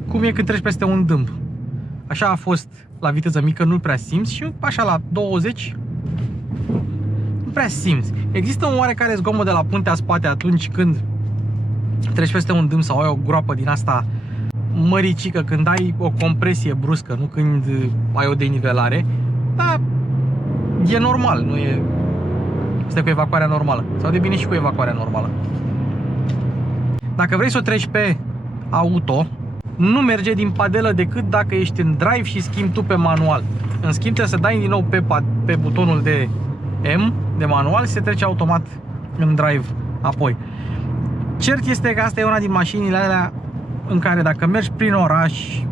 cum e când treci peste un dâmb. Așa a fost la viteză mică, nu prea simți, și așa la 20 nu prea simți. Există un oarecare zgomot de la puntea spate atunci când treci peste un dâmb sau ai o groapă din asta măricică, când ai o compresie bruscă, nu când ai o denivelare. Dar e normal, nu e... Este cu evacuarea normală. Sau de bine și cu evacuarea normală. Dacă vrei să o treci pe auto, nu merge din padelă decât dacă ești în drive și schimbi tu pe manual. În schimb trebuie să dai din nou pe butonul de M de manual și se trece automat în drive apoi. Cert este că asta e una din mașinile alea în care dacă mergi prin oraș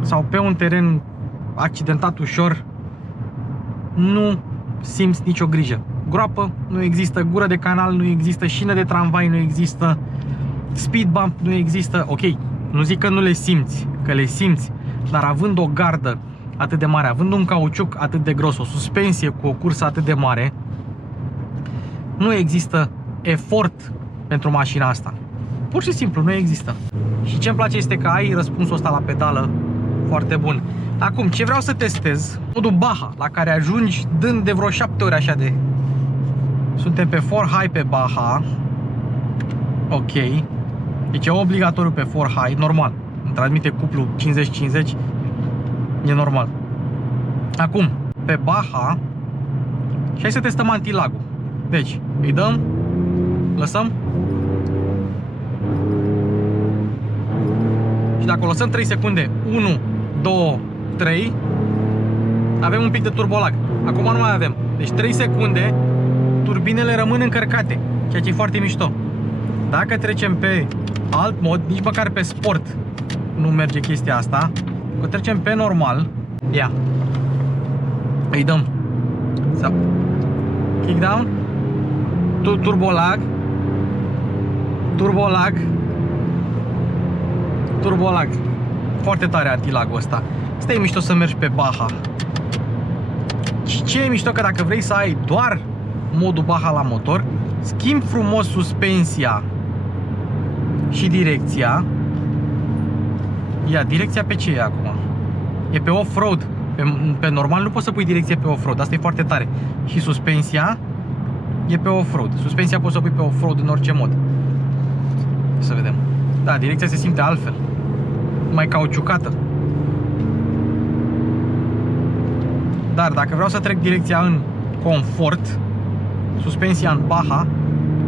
sau pe un teren accidentat ușor, nu simți nicio grijă. Groapă nu există, gură de canal nu există, șină de tramvai nu există, speed bump nu există. Ok, nu zic că nu le simți, că le simți, dar având o gardă atât de mare, având un cauciuc atât de gros, o suspensie cu o cursă atât de mare, nu există efort pentru mașina asta. Pur și simplu nu există. Și ce-mi place este că ai răspunsul ăsta la pedală foarte bun. Acum, ce vreau să testez, modul Baja, la care ajungi dând de vreo 7 ori așa de... Suntem pe 4 high pe Baja. Ok. Deci e obligatoriu pe 4 high, normal. Îmi transmite cuplu 50-50, e normal. Acum, pe Baja, și hai să testăm antilagul. Deci, îi dăm, lăsăm. Și dacă o lăsăm 3 secunde, 1, 2, 3, avem un pic de turbolag. Acum nu mai avem. Deci 3 secunde, turbinele rămân încărcate, ceea ce e foarte mișto. Dacă trecem pe alt mod, nici măcar pe sport nu merge chestia asta. Dacă trecem pe normal, ia, îi dăm kick down, turbolag, turbolag, turbolag. Foarte tare antilagul ăsta. Asta e mișto să mergi pe Baja. Și ce e mișto, că dacă vrei să ai doar modul Baja la motor, schimbi frumos suspensia și direcția. Ia, direcția pe ce e acum? E pe off-road. Pe normal nu poți să pui direcție pe off-road. Asta e foarte tare. Și suspensia e pe off-road. Suspensia poți să o pui pe off-road în orice mod. Să vedem. Da, direcția se simte altfel. Mai cauciucată. Dar dacă vreau să trec direcția în confort, suspensia în Baja,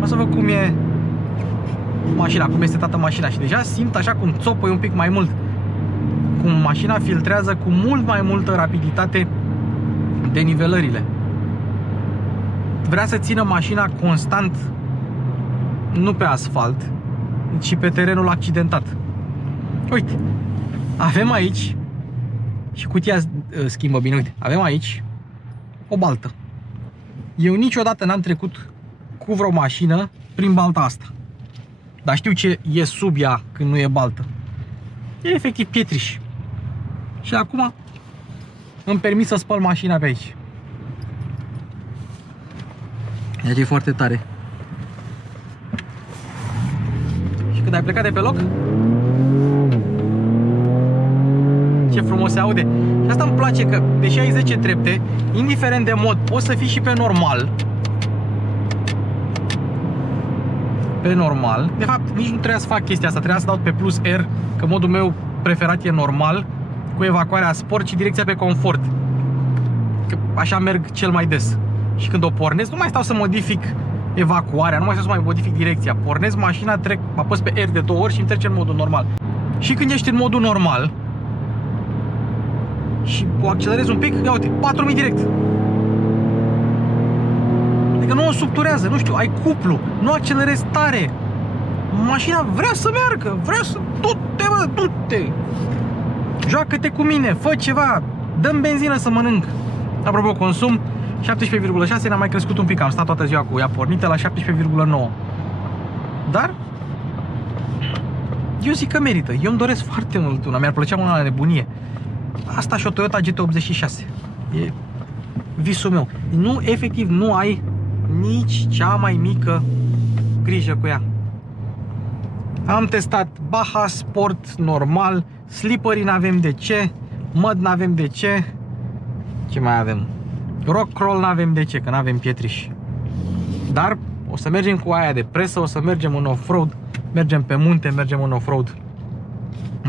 o să văd cum e mașina, cum este setată mașina. Și deja simt așa cum țopăi un pic mai mult. Cum mașina filtrează cu mult mai multă rapiditate denivelările. Vrea să țină mașina constant, nu pe asfalt, ci pe terenul accidentat. Uite, avem aici, și cutia schimbă bine, uite, avem aici o baltă. Eu niciodată n-am trecut cu vreo mașină prin balta asta. Dar știu ce e sub ea când nu e baltă. E efectiv pietriș. Și acum îmi permit să spăl mașina pe aici. Deci e foarte tare. Și când ai plecat de pe loc, ce frumos se aude. Și asta îmi place, că deși ai 10 trepte, indiferent de mod, poți să fii și pe normal. Pe normal. De fapt, nici nu trebuia să fac chestia asta, trebuia să dau pe plus R, că modul meu preferat e normal, cu evacuarea sport și direcția pe confort. Că așa merg cel mai des. Și când o pornesc, nu mai stau să modific evacuarea, nu mai stau să mai modific direcția. Pornesc mașina, trec, apăs pe R de 2 ori și îmi trece în modul normal. Și când ești în modul normal și o accelerezi un pic, ia uite, 4000 direct. Adică nu o subturează, nu știu, ai cuplu, nu accelerezi tare. Mașina vrea să meargă, vrea să... Du-te, mă, du-te! Joacă-te cu mine, fă ceva, dă-mi benzină să mănânc. Apropo, consum 17,6, n-am mai crescut un pic, am stat toată ziua cu ea pornită la 17,9. Dar eu zic că merită, eu îmi doresc foarte mult una, mi-ar plăcea una la nebunie. Asta și o Toyota GT86. E visul meu. Nu, efectiv, nu ai nici cea mai mică grijă cu ea. Am testat Baja, Sport, normal, slippery n-avem de ce, mud n-avem de ce. Ce mai avem? Rock crawl n-avem de ce, că n-avem pietriș. Dar o să mergem cu aia de presă, o să mergem în off-road, mergem pe munte, mergem în off-road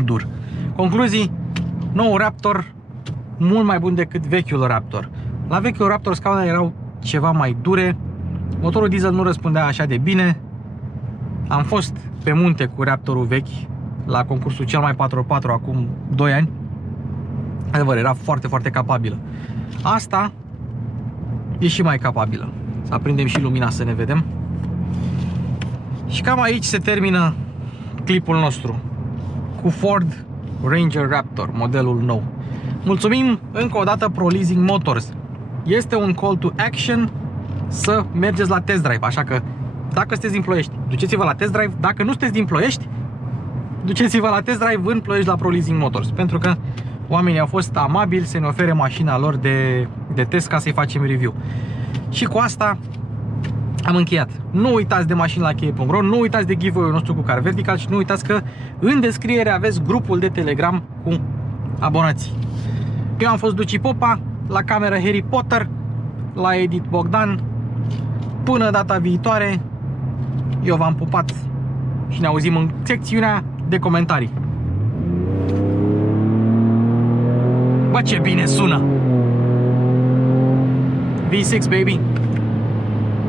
dur. Concluzii: nou Raptor mult mai bun decât vechiul Raptor. La vechiul Raptor scaunele erau ceva mai dure, motorul diesel nu răspundea așa de bine. Am fost pe munte cu Raptorul vechi la concursul cel mai 4x4 acum 2 ani. Adevăr, era foarte, foarte capabilă. Asta e și mai capabilă. Să aprindem și lumina să ne vedem. Și cam aici se termină clipul nostru cu Ford Ranger Raptor, modelul nou. Mulțumim încă o dată Pro Leasing Motors. Este un call to action să mergeți la test drive, așa că dacă sunteți din Ploiești, duceți-vă la test drive. Dacă nu sunteți din Ploiești, duceți-vă la test drive în Ploiești la Pro Leasing Motors, pentru că oamenii au fost amabili să ne ofere mașina lor de test ca să-i facem review. Și cu asta am încheiat. Nu uitați de mașini la cheie.ro, nu uitați de giveaway-ul nostru cu Car Vertical și nu uitați că în descriere aveți grupul de Telegram cu abonații. Eu am fost Duci Popa, la cameră Harry Potter, la edit Bogdan. Până data viitoare, eu v-am pupat și ne auzim în secțiunea de comentarii. Bă, ce bine sună! V6, baby!